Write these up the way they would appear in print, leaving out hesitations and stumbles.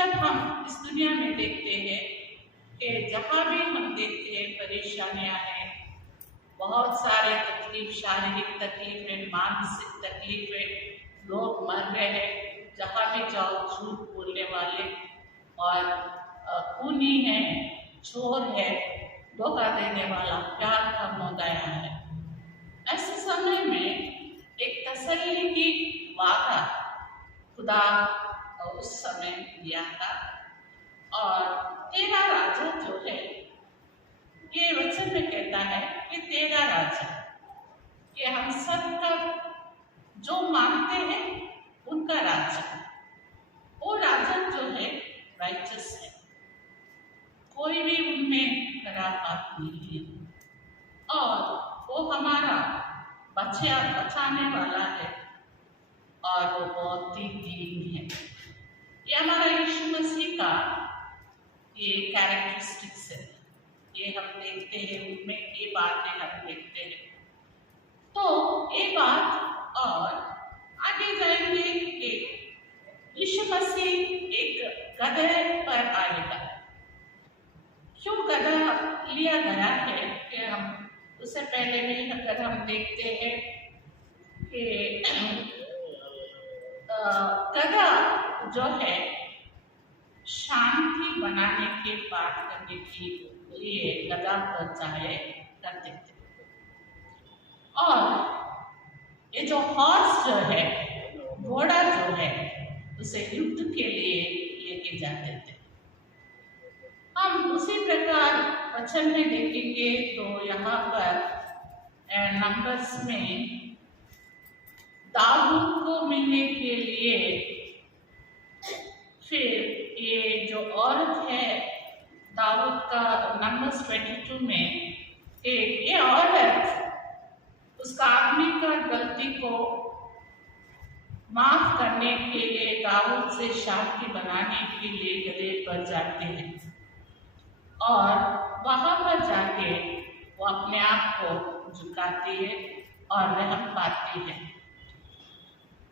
जब हम इस दुनिया में देखते हैं कि जहाँ भी हम देखते हैं परेशानियां हैं, बहुत सारे तकलीफ, शारीरिक तकलीफें, मानसिक तकलीफें, लोग मर रहे हैं। जहाँ भी जाओ झूठ बोलने वाले और खूनी है, चोर है, धोखा देने वाला, प्यार कम हो गया है। ऐसे समय में एक तसल्ली की वादा खुदा उस समय दिया था। और तेरा राजा जो है, ये वचन में कहता है कि तेरा राजा, कि हम सब का जो मानते हैं उनका राजा, वो राजा जो है राइचस है, कोई भी उनमें खराब नहीं है और वो हमारा बचाने वाला है और वो बहुत ही दीन है। ये हमारा यीशु मसीह का ये कैरेक्टरिस्टिक्स है, ये हम देखते हैं उनमें, ये बातें हम देखते हैं। तो ये बात और आगे जाएंगे कि यीशु मसीह एक गधे पर आएगा। क्यों गधा लिया गया है कि हम उससे पहले भी अगर हम देखते हैं कि गधा जो है शांति बनाने की बात करने के लिए गधा पर चाहे करते थे। और ये जो हॉर्स जो है, घोड़ा जो है, उसे युद्ध के लिए लेके जाते थे। हम उसी प्रकार वचन में देखेंगे तो यहाँ पर नंबर्स में दाऊद को मिलने के लिए, फिर ये जो औरत है दाऊद का, नंबर्स 22 में ये औरत उसका आदमी का गलती को माफ करने के लिए दाऊद से शांति बनाने के लिए गधे पर जाते हैं और वहां पर जाके वो अपने आप को झुकाती है और रहम पाती है।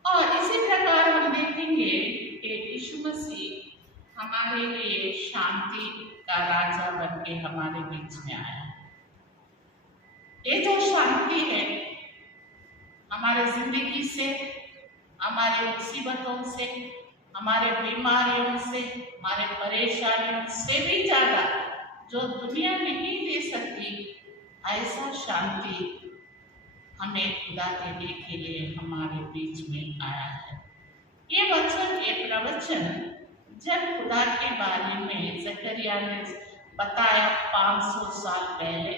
और इसी प्रकार हम देखेंगे कि यीशु मसीह हमारे लिए शांति का राजा बन के हमारे बीच में आया। ये जो शांति है हमारे जिंदगी से, हमारे मुसीबतों से, हमारे बीमारियों से, हमारे परेशानियों से भी ज्यादा जो दुनिया नहीं दे सकती, ऐसा शांति हमें खुदा देने के लिए हमारे बीच में आया है। ये वचन, ये प्रवचन जब खुदा के बारे में जकरिया ने बताया 500 साल पहले,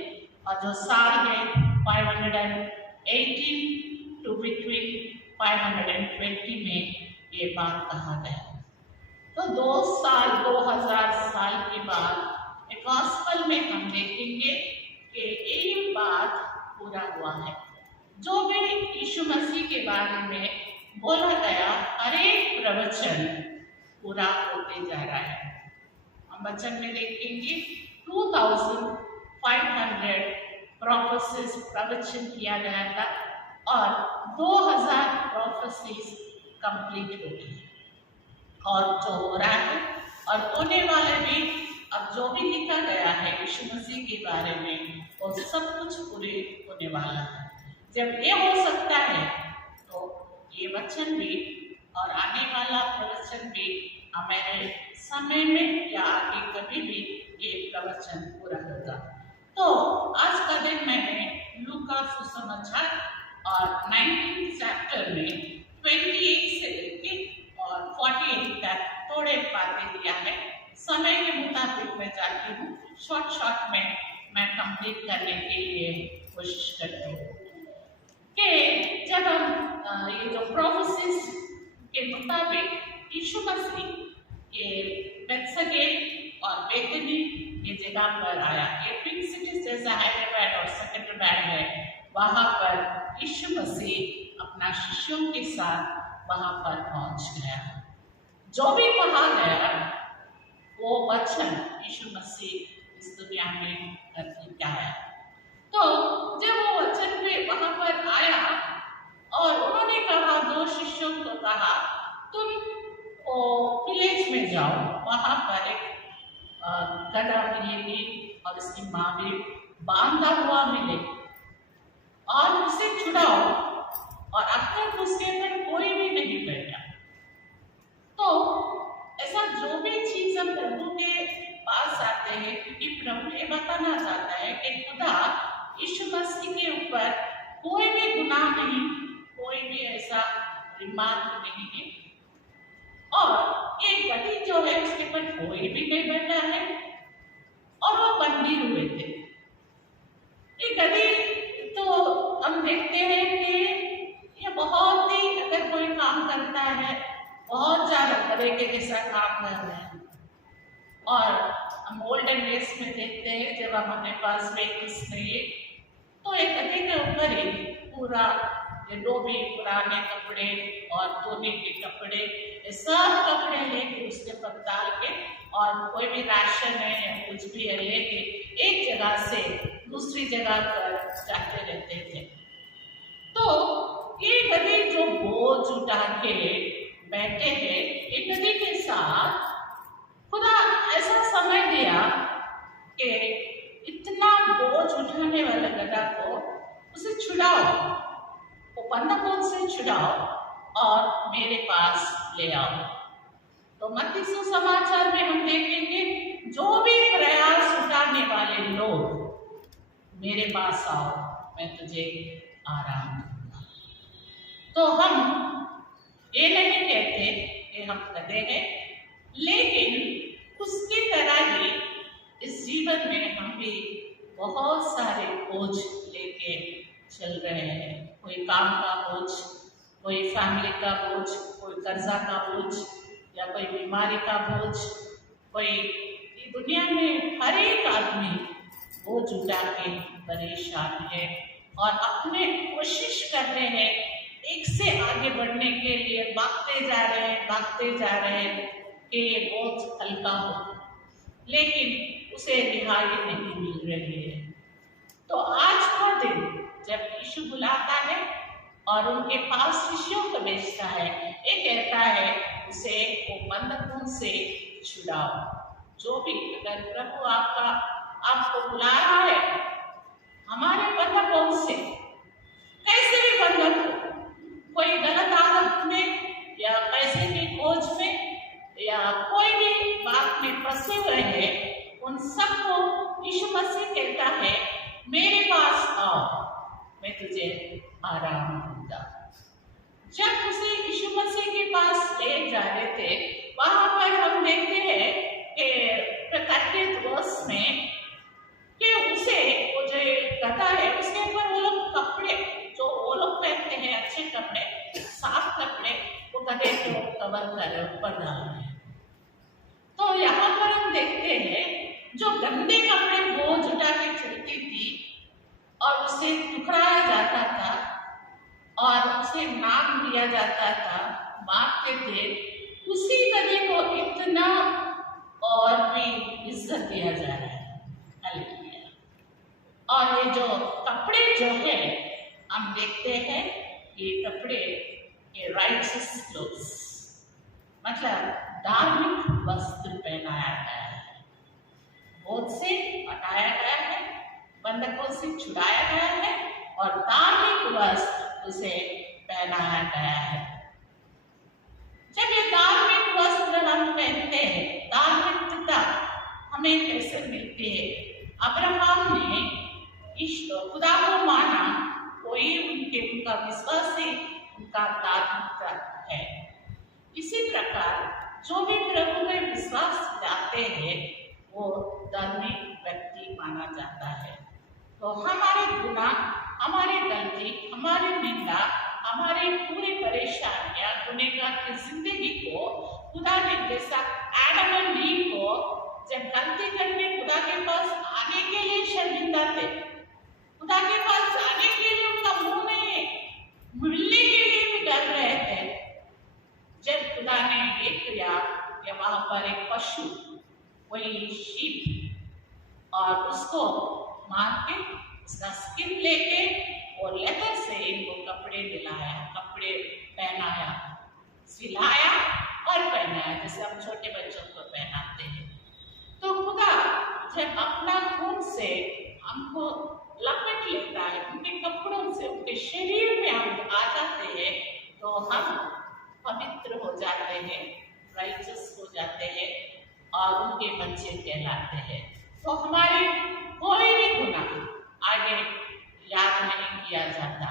और जो साल है 518 टू बिटवीन 520 में ये बात कहा गया। तो 2000 साल के बाद एक गॉस्पेल में हम देखेंगे कि ये बात पूरा हुआ है। जो भी यीशु मसीह के बारे में बोला गया, हर एक प्रवचन पूरा होते जा रहा है। हम वचन में देखेंगे 2500 प्रोफेसीज प्रवचन किया गया था और 2000 प्रोफेसीज कंप्लीट हो गई और जो हो रहा है और होने वाले भी, अब जो भी लिखा गया है यीशु मसीह के बारे में, वो सब कुछ पूरे होने वाला है। जब ये हो सकता है तो ये वचन भी और आने वाला प्रवचन भी हमारे समय में या आगे कभी भी ये प्रवचन पूरा होगा। तो आज का दिन मैंने लूका सुसमाचार और 19 चैप्टर में 28 से लेके और 48 तक थोड़े बातें दिया है। समय के मुताबिक मैं जाती हूँ, शॉर्ट में मैं कंप्लीट करने के लिए कोशिश करती हूँ कि जब हम ये जो प्रोफेसीज के मुताबिक यीशु मसीह ये बेथसगे और बेथनी ये जगह पर आया। ये ट्विन सिटीज जैसा हैदराबाद और सिकंदराबाद है, वहाँ पर यीशु मसीह अपना शिष्यों के साथ वहाँ पर पहुँच गया। जो भी कहा गया वो वचन यीशु मसीह इस दुनिया में करके आया। तो जब वो वचन पे वहां पर आया और उन्होंने कहा, 2 शिष्यों को कहा, तुम विलेज में जाओ वहां पर एक गधा मिलेगी और उसकी माँ भी बांधा हुआ मिले और उसे छुड़ाओ और अब तक उसके ऊपर कोई भी नहीं बैठा। तो ऐसा जो भी चीज हम प्रभु के पास आते हैं, क्योंकि प्रभु ये बताना चाहता है कि खुदा यीशु मसीह के ऊपर कोई भी गुनाह नहीं, कोई भी ऐसा रिमार्क नहीं है। और एक गधी जो है उसके ऊपर कोई भी नहीं बैठा है और वो बंदी हुए थे। ये गधी तो हम देखते हैं कि ये बहुत ही, अगर कोई काम करता है बहुत ज्यादा गधे के जैसा काम कर रहे हैं। और हम ओल्डन डेज में देखते हैं जब हमारे पास व्हीकल्स नहीं है तो एक गधे के ऊपर ही पूरा जो भी पुराने कपड़े और धोने के कपड़े, ये सब कपड़े लेके उसके पर डाल के और कोई भी राशन है या कुछ भी है लेके एक जगह से दूसरी जगह पर जाते रहते थे। तो ये गधे जो बोझ उठा के बैठे हैं, ये गधे के साथ खुदा ऐसा समय दिया कि इतना बोझ उठाने वाला गधा को उसे छुड़ाओ, वो बंधकों से छुड़ाओ और मेरे पास ले आओ। तो मत्ती सुसमाचार में हम देखेंगे जो भी प्रयास उठाने वाले लोग मेरे पास आओ, मैं तुझे आराम दूंगा। तो हम ये नहीं कहते कि हम गधे हैं, लेकिन उसकी तरह ही इस जीवन में हम भी बहुत सारे बोझ लेके चल रहे हैं। कोई काम का बोझ, कोई फैमिली का बोझ, कोई कर्जा का बोझ या कोई बीमारी का बोझ, कोई दुनिया में हर एक आदमी बोझ उठा के परेशान है और अपने कोशिश कर रहे हैं, एक से आगे बढ़ने के लिए भागते जा रहे हैं कि ये बोझ हल्का हो, लेकिन उसे रिहाई नहीं मिल रही है। तो आज का दिन जब यीशु बुलाता है और उनके पास शिष्यों को भेजता है, ये कहता है उसे वो बंधकों से छुड़ाओ। जो भी, अगर प्रभु आपको बुला रहा है हमारे बंधकों से, कैसे भी बंधक हो, कोई गलत आदत में या पैसे की खोज में या कोई भी बात में फंसे हुए हैं, उन सबको यीशु मसीह कहता है मेरे पास आओ, मैं तुझे आराम दूंगा। जब उसे यीशु मसीह के पास ले जा रहे थे, वहां पर हम देखते हैं कि 35 वर्ष में कि उसे वो जो गधा है उसके ऊपर वो लोग कपड़े जो वो लोग पहनते हैं, अच्छे कपड़े, साफ कपड़े, वो गधे को कवर कर ऊपर डाल रहे हैं। तो यहाँ पर हम देखते हैं जो गंदे कपड़े बोझ उठा के चलती थी और उसे ठुकराया जाता था और उसे नाम दिया जाता था, मारते थे, उसी गधे को इतना और भी इज्जत दिया जा रहा है। हालेलुया। और ये जो कपड़े जो है हम देखते हैं, ये कपड़े ये राइचियस क्लोथ्स, मतलब धार्मिक वस्त्र पहनाया गया है, बोझ से हटाया गया है, बंधकों से छुड़ाया गया है और धार्मिक वस्त्र उसे पहनाया गया है। जब ये धार्मिक वस्त्र हम पहनते हैं, धार्मिकता हमें कैसे मिलती है? अब्राहम ने खुदा को माना, कोई उनका विश्वास ही उनका धार्मिकता है। इसी प्रकार जो भी प्रभु में विश्वास लाते हैं वो धार्मिक व्यक्ति माना जाता है। तो हमारे गुनाह, हमारी गलती, हमारी निंदा, हमारी पूरी परेशानियां, गुनहगार की जिंदगी को खुदा ने, जैसा एडम और ईव को जब गलती करके खुदा के पास आने के लिए शर्मिंदा थे, खुदा के पास जाने के लिए उनका मुंह नहीं, मिलने के लिए भी डर रहे थे, जब खुदा ने ये किया कि वहां पर एक पशु, वही शीप, और उसको मार के उसका स्किन लेके और लेदर से इनको कपड़े दिलाया, कपड़े पहनाया, सिलाया और पहनाया, जैसे हम छोटे बच्चों को पहनाते जब अपना खून से हमको लपेट लेता है, उनके कपड़ों से उनके शरीर में हम आ जाते हैं, तो हम पवित्र हो जाते हैं, राइचस हो जाते हैं और उनके बच्चे कहलाते हैं। तो हमारे कोई भी गुनाह आगे याद नहीं किया जाता।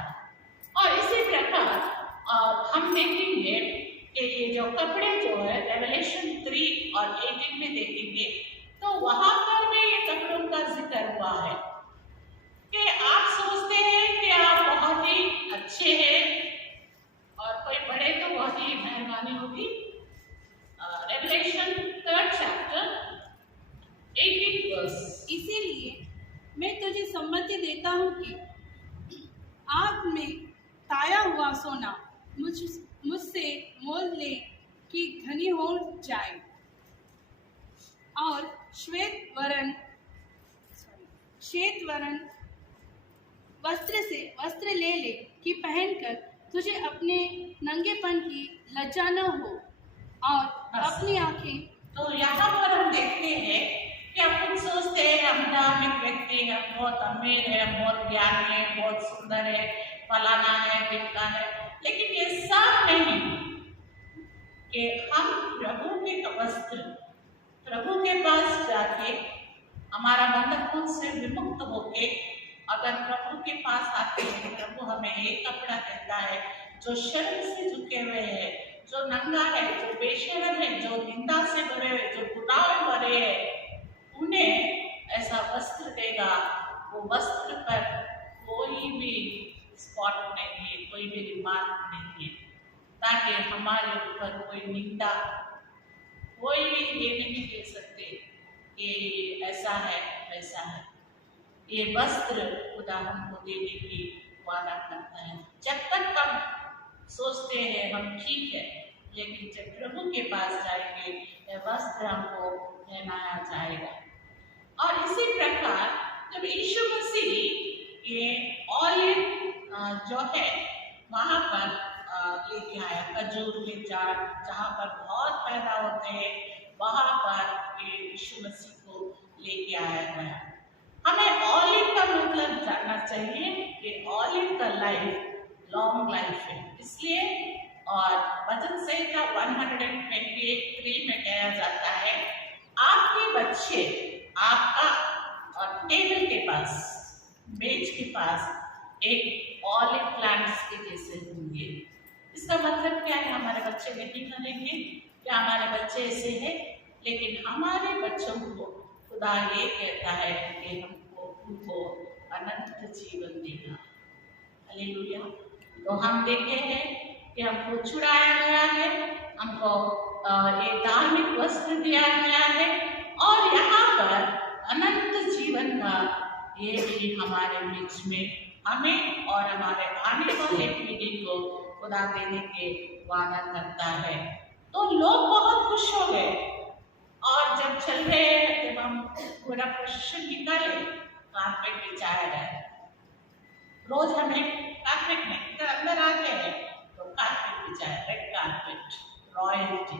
और इसी प्रकार हम देखेंगे कि ये जो कपड़े जो है रेवलेशन 3 और 18 में देखेंगे, तो वहां पर भी ये कपड़ों का जिक्र हुआ है कि आप सोचते हैं कि आप बहुत ही अच्छे हैं और कोई बड़े तो बहुत ही मेहरबानी होगी। Revelation 3rd chapter 18 verse. इसीलिए मैं तुझे सम्मति देता हूँ कि आग में ताया हुआ सोना मुझसे मोल ले कि धनी हो जाए, और श्वेत वरण वस्त्र ले ले कि पहनकर तुझे अपने नंगेपन की लज्जा न हो, और अपनी आंखें। तो यहाँ पर हम देखते हैं कि हम खुद सोचते हैं हम धार्मिक व्यक्ति हैं, बहुत अमीर है, बहुत ज्ञानी है, बहुत सुंदर है, फलाना है, ढिमका है, लेकिन ये सब नहीं कि हम प्रभु के वस्त्र, प्रभु के पास जाके हमारा बंधकों से विमुक्त होके अगर प्रभु के पास आते हैं, प्रभु हमें एक कपड़ा देता है जो शर्म से झुके हुए है, जो नंगा है, जो बेशर्म है, जो निंदा से भरे हुए, जो गुनाह में भरे है, उन्हें ऐसा वस्त्र देगा। वो वस्त्र पर कोई भी स्पॉट नहीं है, कोई भी रिमार्क नहीं है, ताकि हमारे ऊपर कोई निंदा, कोई भी ये नहीं कह सकते कि ऐसा है वैसा है। ये वस्त्र खुदा हमको देने की वादा करता है। जब तक हम सोचते हैं हम ठीक है, लेकिन जब प्रभु के पास जाएंगे यह वस्त्र हमको पहनाया जाएगा। और इसी प्रकार जब यीशु मसीह ये ऑलिव जो है वहाँ पर लेके आया, खजूर के झाड़ जहाँ पर बहुत पैदा होते हैं, वहाँ पर ये यीशु मसीह को लेके आया गया। हमें ऑलिव का मतलब जानना चाहिए कि ऑलिव का लाइफ लॉन्ग लाइफ है, इसलिए। और वचन संहिता 128:3 में कहा जाता है, आपके बच्चे आपका और टेबल के पास, मेज के पास एक ऑलिव प्लांट्स के जैसे होंगे। इसका मतलब क्या है? हमारे बच्चे नहीं मरेंगे क्या? हमारे बच्चे ऐसे हैं, लेकिन हमारे बच्चों को खुदा ये कहता है कि हमको उनको अनंत जीवन देगा। हालेलुया। तो हम देखे हैं कि हमको छुड़ाया गया है, हमको ये धार्मिक वस्त्र दिया गया है, और यहाँ पर अनंत जीवन का ये भी हमारे बीच में हमें और हमारे आने वाले पीढ़ी को खुदा देने के वादा करता है। तो लोग बहुत खुश हो गए, और जब चल रहे हैं, जब हम पूरा प्रोसेशन निकाले, कारपेट बिछाया गया। रोज हमें कारपेट नहीं, तो अंदर आ गए तो कारपेट बिछाया, रेड कारपेट, रॉयल्टी,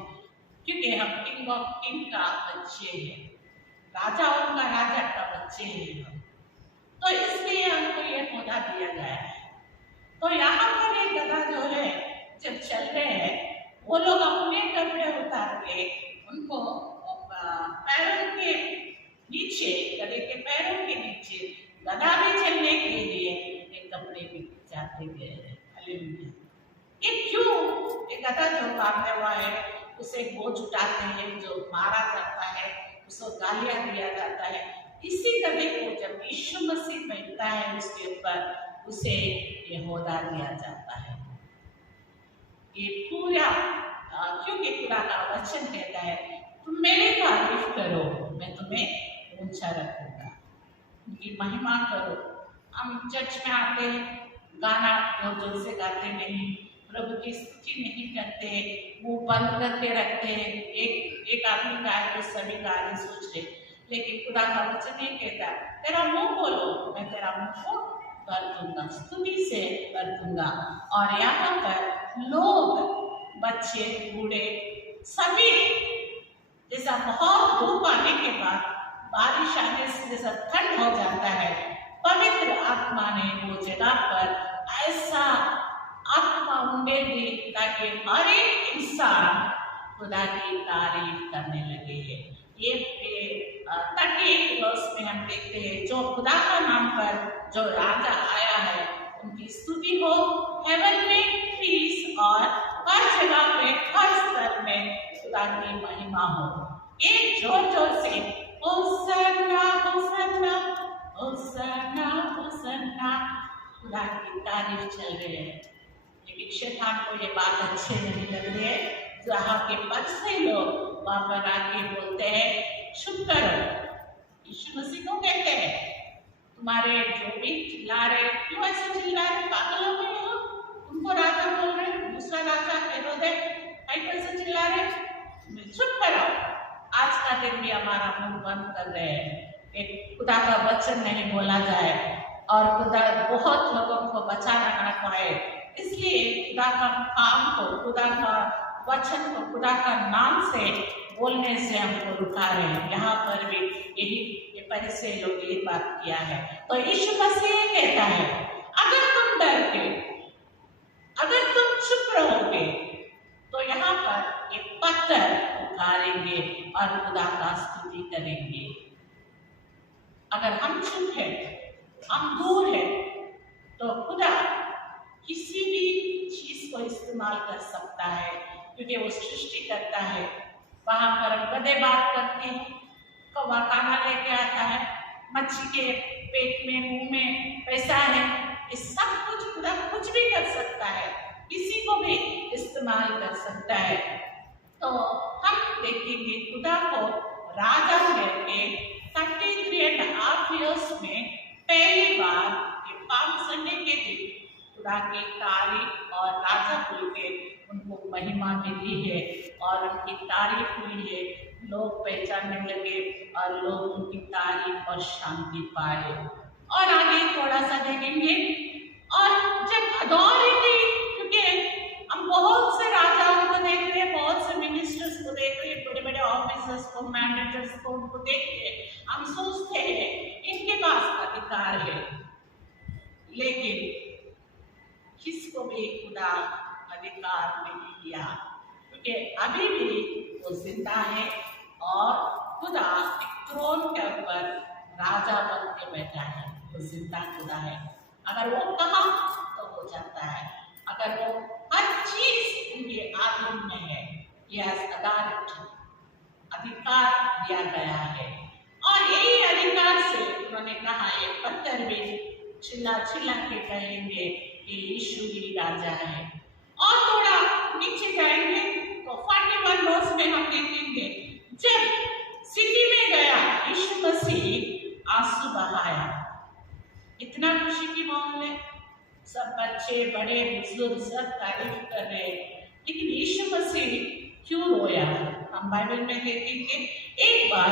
क्योंकि हम किंग ऑफ किंग का बच्चे हैं, राजाओं का राजा का बच्चे हैं हम, तो इसलिए हमको ये पौधा दिया गया है। तो यहाँ पर एक गधा जो है जब चल रहे हैं, वो लोग अपने कपड़े उतार के उनको पैरों के नीचे, गधे के पैरों के नीचे गधा भी चलने के लिए एक कपड़े भी जाते गए हैं। हालेलुया। ये क्यों? एक गधा जो बांधा हुआ है उसे बोझ उठाते हैं, जो मारा जाता है, उसको गालियां दिया जाता है। इसी गधे को जब यीशु मसीह बैठता है उसके ऊपर, उसे ये होदा दिया जाता है। ये पूरा क्योंकि खुदा का वचन कहता है, तुम मेरी तारीफ करो, मैं तुम्हें ऊंचा रखूंगा, उनकी महिमा करो। हम चर्च में आते हैं, गाना बहुत जोर से गाते नहीं, प्रभु की स्तुति नहीं करते, मुंह बंद करके रखते हैं। एक आदमी गाए तो सभी गाने सोच रहे, लेकिन खुदा का वचन ये कहता है, तेरा मुंह खोलो, मैं तेरा मुंह को कर दूंगा, स्तुति से कर दूंगा। और यहाँ पर लोग, बच्चे, बूढ़े, सभी जैसा बहुत दुख आने के बाद बारिश आने से जैसा ठंड हो जाता है, पवित्र आत्मा ने वो जगह पर ऐसा आत्मा उंडेल दी ताकि हर एक इंसान खुदा की तारीफ करने लगे हैं। ये 38 वर्ष में हम देखते हैं जो खुदा का नाम पर जो राजा आया है उनकी स्तुति हो, हेवन में पीस और हर जगह पे हर स्तर में खुदा की महिमा हो। एक जोर जोर से होसन्ना होसन्ना होसन्ना होसन्ना खुदा की तारीफ चल रही है। लेकिन शैतान को ये बात अच्छी नहीं लग रही है। जहाँ के पद से लोग वहां पर आके बोलते हैं चुप करो। यीशु मसीह को कहते हैं तुम्हारे जो भी चिल्ला रहे क्यों ऐसे चिल्ला रहे, पागल हो गए हो? तुमको राजा बोल रहे, दूसरा राजा हेरोदेस कैसे चिल्ला रहे? चुप करो। आज का दिन भी हमारा मुंह बंद कर रहे हैं, एक खुदा का वचन नहीं बोला जाए और खुदा बहुत लोगों को बचाना ना पाए। इसलिए खुदा का काम को, खुदा का वचन को, खुदा का नाम से बोलने से हमको रुका रहे हैं। यहाँ पर भी यही ये फरीसी लोग ये बात किया है। तो यीशु मसीह कहता है अगर तुम डर के, अगर तुम चुप रहोगे तो यहाँ पर एक पत्थर उखाड़ेंगे और खुदा का स्तुति करेंगे। अगर हम चुप है, हम दूर है, तो खुदा किसी भी चीज को इस्तेमाल कर सकता है क्योंकि वो सृष्टि करता है। वहां पर गधे बात करते हैं, कौवा खाना लेके आता है, मच्छी के पेट में मुंह में पैसा है, ये सब कुछ खुदा कुछ भी कर सकता है, किसी को भी इस्तेमाल कर सकता है। तो हम देखेंगे खुदा को राजा करके 33.5 years में पहली बार ये पाम संडे के दिन खुदा की तारीफ और राजा बोल के उनको महिमा मिली है और उनकी तारीफ हुई है। लोग पहचानने लगे और लोग उनकी तारीफ और शांति पाए। और आगे थोड़ा सा देखेंगे और जब अथॉरिटी, क्योंकि हम बहुत से राजाओं को देख रहे हैं, बहुत से मिनिस्टर्स को देख रहे हैं, बड़े बड़े ऑफिसर्स को, मैनेजर्स को, उनको देख के हम सोचते हैं इनके पास अधिकार है, लेकिन किसको भी खुदा अधिकार नहीं दिया क्योंकि अभी भी वो जिंदा है और खुदा एक थ्रोन के ऊपर राजा बन के बैठा है। वो जिंदा खुदा है, अगर वो कहा तो हो जाता है, अगर वो हर चीज उनके आधीन में है। यह अधिकार दिया गया है और यही अधिकार से उन्होंने कहा ये पत्थर भी चिल्ला चिल्ला के कहेंगे कि यीशु ही राजा है। और थोड़ा नीचे जाएंगे तो 41 वर्ष में हम देखेंगे जब सिटी में गया यीशु मसीह आंसू बहाया। इतना खुशी की माहौल है, सब बच्चे बड़े बुजुर्ग सब तारीफ कर रहे हैं, लेकिन यीशु मसीह क्यों रोया? हम बाइबल में देखेंगे एक बार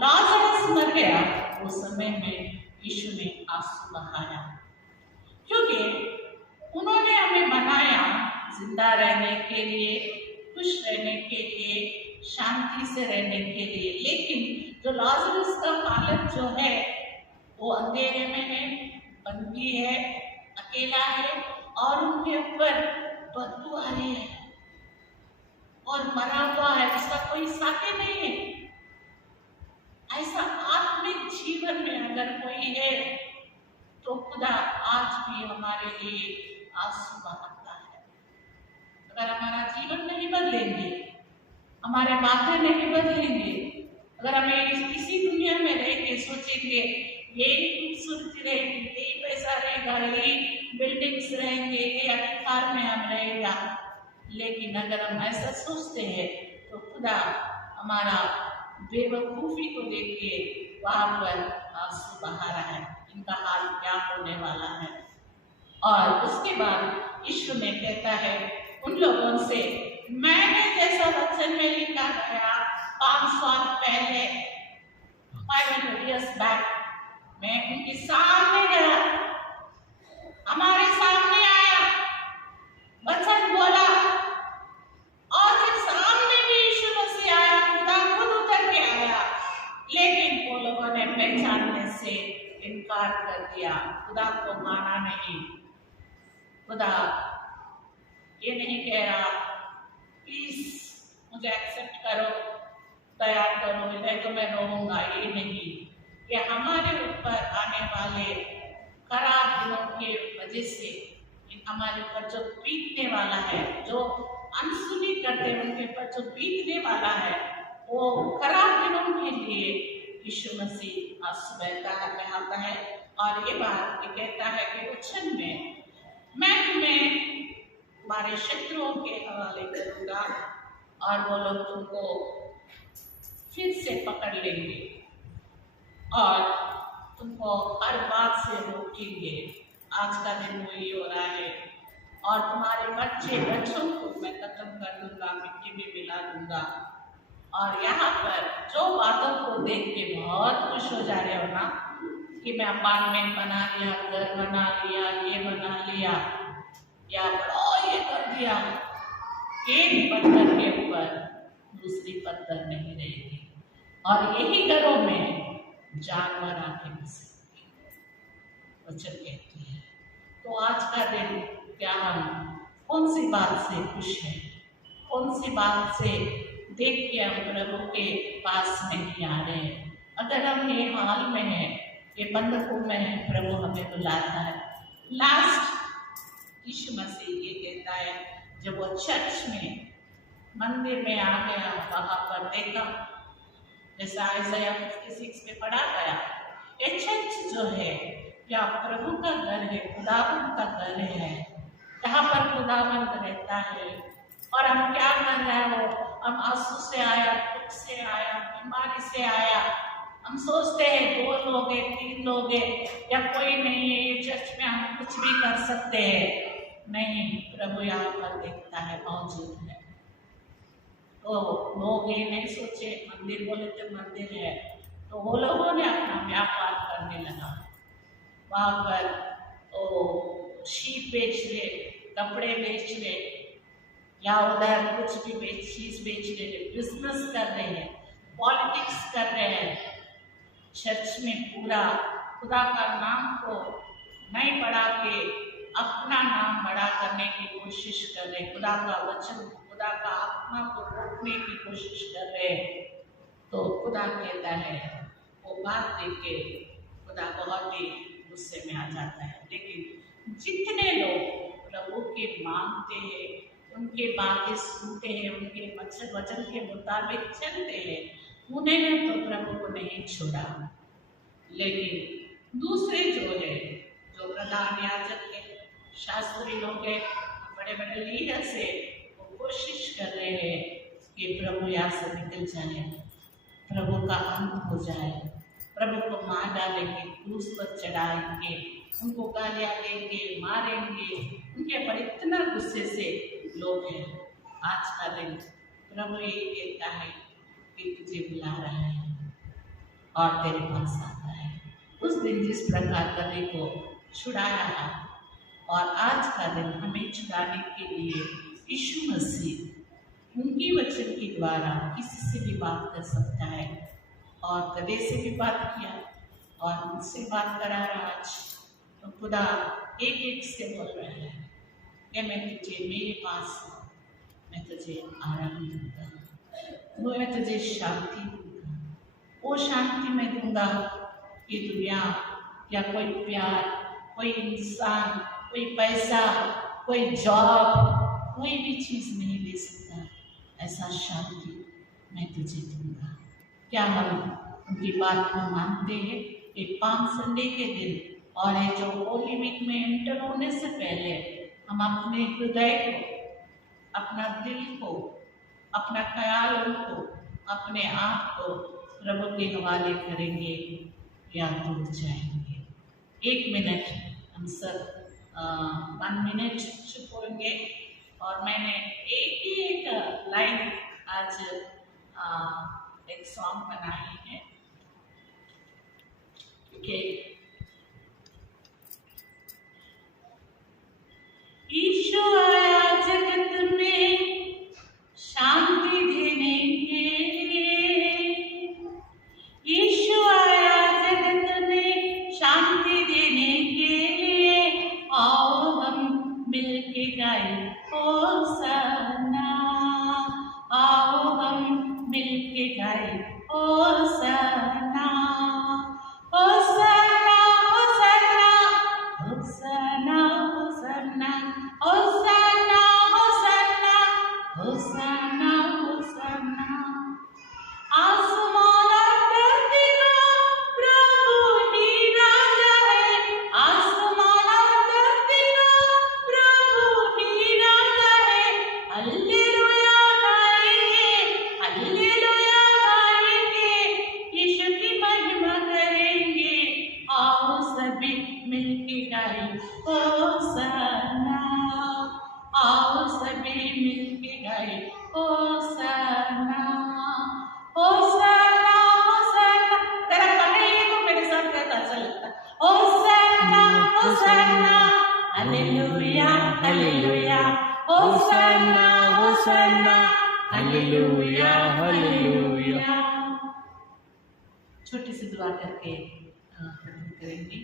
लाजरस मर गया, उस समय में यीशु ने आंसू बहाया क्योंकि उन्होंने हमें बनाया जिंदा रहने के लिए, खुश रहने के लिए, शांति से रहने के लिए। लेकिन जो लाजरस का हालत जो है वो अंधेरे में है, बंदी है, अकेला है और उनके ऊपर बदबू आ रही है और मरा हुआ है, उसका कोई साथी नहीं है। ऐसा आत्मिक जीवन में अगर कोई है तो खुदा आज भी हमारे लिए आंसू बहाता है। अगर हमारा जीवन नहीं बदलेंगे, हमारे बातें नहीं बदलेंगे, अगर हमें इसी दुनिया में रह के सोचेंगे यही खूबसूरती रहेगी, यही पैसा रहेगा, यही बिल्डिंग्स रहेंगे, यही अधिकार में हम रहेगा, लेकिन अगर हम ऐसा सोचते हैं तो खुदा हमारा बेवकूफी को देख के वहां पर आंसू बहा रहा है, इनका हाल क्या होने वाला है। और उसके बाद यीशु ने कहता है उन लोगों से, मैंने जैसा वचन में लिखा गया 500 साल पहले 500 years back, मैं उनके सामने गया, हमारे सामने आया, वचन बोला और जब सामने भी यीशु मसीह आया, खुदा खुद उतर के आया, लेकिन वो लोग की। खुदा ये नहीं कह रहा प्लीज मुझे एक्सेप्ट करो, तैयार करो, नहीं तो मैं रोऊंगा, ये नहीं। ये हमारे ऊपर आने वाले खराब दिनों की वजह से हमारे ऊपर जो बीतने वाला है, जो अनसुनी करते हैं उनके ऊपर जो बीतने वाला है, वो खराब दिनों के लिए यीशु मसीह आंसू बहता है। और ये बात ये कहता है कि वचन में मैं तुम्हें तुम्हारे शत्रुओं के हवाले करूंगा और वो लोग तुमको फिर से पकड़ लेंगे और तुमको हर बात से रोकेंगे। आज का दिन वही हो रहा है। और तुम्हारे बच्चों को मैं खत्म कर दूंगा, मिट्टी में मिला दूंगा। और यहाँ पर जो बातों को देख के बहुत खुश हो जा रहे हो ना कि मैं अपार्टमेंट बना लिया, घर बना लिया, ये बना लिया या ये कर दिया, एक पत्थर के ऊपर दूसरी पत्थर नहीं रहेगी और यही घरों में जानवर आके बसेंगे, वचन कहती है। तो आज का दिन क्या हम कौन सी बात से खुश हैं, कौन सी बात से देख के हम प्रभु के पास नहीं आ रहे हैं? अगर हम ये हाल में हैं, ये बंधकों में है, प्रभु हमें बुलाता है। लास्ट यीशु मसीह ये कहता है, जब वो चर्च में मंदिर में आ गया, वहां पर देखा जैसा आइज़ाया 56 में पढ़ा गया, ये चर्च जो है या प्रभु का घर है, खुदावंद का घर है, जहाँ पर खुदावंद रहता है। और हम क्या कर रहे हैं? वो हम आंसू से आया, दुख से आया, बीमारी से आया, हम सोचते हैं 2 लोग हैं, 3 लोग हैं या कोई नहीं है, ये चर्च में हम कुछ भी कर सकते हैं। नहीं, प्रभु यहाँ पर देखता है, मौजूद है। तो लोग ये नहीं सोचे, मंदिर बोले तो मंदिर है, तो वो लोगों ने अपना व्यापार करने लगा। वहाँ पर तो शीप बेच ले, कपड़े बेच ले या उधर कुछ भी चीज बेच ले, बिजनेस कर रहे हैं, पॉलिटिक्स कर रहे हैं। चर्च में पूरा खुदा का नाम को नहीं बढ़ा के अपना नाम बड़ा करने की कोशिश कर रहे, खुदा का वचन, खुदा का आत्मा को रोकने की कोशिश कर रहे। तो खुदा कहता है, वो बात देख के खुदा बहुत ही गुस्से में आ जाता है। लेकिन जितने लोग प्रभु के मानते हैं, उनके बातें सुनते हैं, उनके वचन के मुताबिक चलते हैं, उन्हें तो प्रभु को नहीं छोड़ा। लेकिन दूसरे जो है, जो प्रधान याजक है, शास्त्री लोग हैं, बड़े बड़े लीडर से वो कोशिश कर रहे हैं कि प्रभु यहाँ से निकल जाए, प्रभु का अंत हो जाए, प्रभु को मार डालेंगे, क्रूस पर चढ़ाएंगे, उनको गालियाँ देंगे, मारेंगे। उनके पर इतना गुस्से से लोग हैं। आज का दिन प्रभु ये कहता है कि तुझे बुला रहा है और तेरे पास आता है। उस दिन जिस प्रकार गधे को छुड़ाया है, और आज का दिन हमें छुड़ाने के लिए यीशु मसीह उनकी वचन के द्वारा किसी से भी बात कर सकता है। और गधे से भी बात किया और मुझसे बात करा रहा। आज तो खुदा एक एक से बोल रहा है कि मैं तुझे मेरे पास हूँ, मैं तुझे आराम दूंगा, मैं तुझे शांति दूंगा। वो शांति मैं दूंगा ये दुनिया या कोई प्यार, कोई इंसान, कोई पैसा, कोई जॉब, कोई भी चीज़ नहीं दे सकता। ऐसा शांति मैं तुझे दूंगा। क्या हम उनकी बात को मानते हैं? ये पाम संडे के दिन और ये जो होली वीक में एंटर होने से पहले हम अपने हृदय को, अपना दिल को, अपना ख्याल को, अपने आप को प्रभु के हवाले करेंगे या दूर जाएंगे। 1 मिनट हम सब 1 मिनट चुप होंगे। और मैंने एक लाइन आज एक सॉन्ग बनाई है कि यीशु आया जगत में शांति देने के लिए, यीशु आया जगत में शांति देने के लिए, होसाना होसाना आसमान धरती का प्रभु ही राजा है आसमान धरती का प्रभु ही राजा है हालेलुया गाएंगे यीशु की महिमा करेंगे आओ सभी मिलके गाए होसाना आओ सभी मिलके गाए होसाना होसाना होसाना जरा पकड़िए तो मेरे साथ कहता अच्छा लगता होसाना होसाना हालेलुया हालेलुया होसाना होसाना हालेलुया हालेलुया छोटी सी दुआ करके खत्म करेंगे।